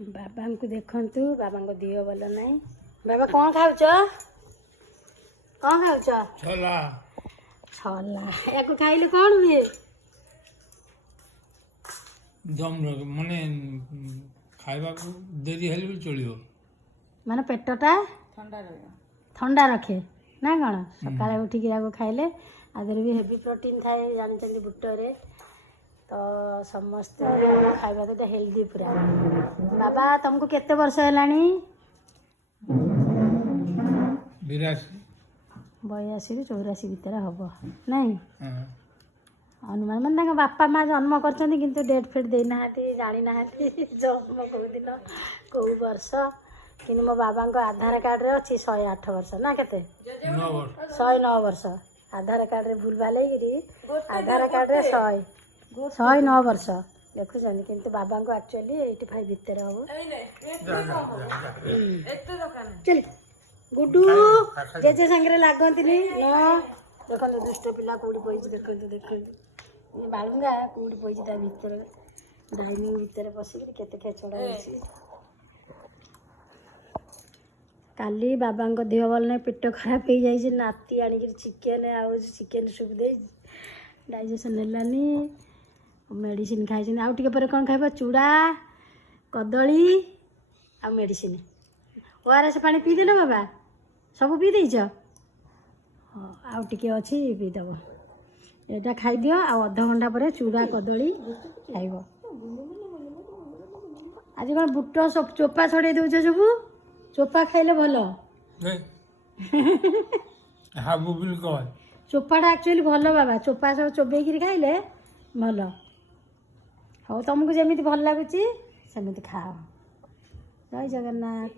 बाबा को देखु बाबा को दिह भल ना बाबा कौन खाऊच कौन खाऊच छोला छला या खाइले कौन हुए दम माने खाइबा को देरी हेले भी चलियो माने पेटटा ठंडा रखे ना कौन सकाଳେ उठिकी खाइले आदर भी हेवी प्रोटीन थाए जानते बुटरे तो समस्त खाइबा तो हेल्दी पूरा बाबा तुमको केते वर्ष हेलानी 82 ରୁ 84 ଭିତରେ हब नहीं अनुमान मैंने बापा माँ जन्म कर डेट फेट देना जानी ना जन्म कौ दिन कौ वर्ष कि मो बाबा आधार कार्ड रे अच्छी 108 वर्ष ना केते 109 वर्ष आधार कार्ड रे भूल भाल आधार कार्ड रे 109 वर्ष देखुं किंतु बाबा को एक्चुअली 85 भितर हम चल गुड्डू जेजे संगे लगती न देखो दुष्ट पिला कौटी पड़ी देखो देखो बालुंगा कौटी पड़ी भर डाइनिंग भितर पशिक केते खेचड़ा काली बाबा देह भल ना पेट खराब हो जाए नाती आनिक चिकेन आउ चिकेन सूप दे डाइजेशन हेलानी मेडिसिन खाई आउ टे पर कौन खाइब चूड़ा कदली आ मेडिसिन ओआरएस पानी पीदेल बाबा सब पी देच हाँ आउ टे अच्छी पीदेव यहाँ खाई दियो आ अध घंटा पर चूड़ा कदली खाइब आज कौन बुट सब चोपा छड़े दौच सब चोपा खाइले भल चोपाटा एक्चुअली भल बाबा चोपा सब चोबेक खाइले भल हाँ तुमको जमी भल लगुच सेमती खाओ जय जगन्नाथ।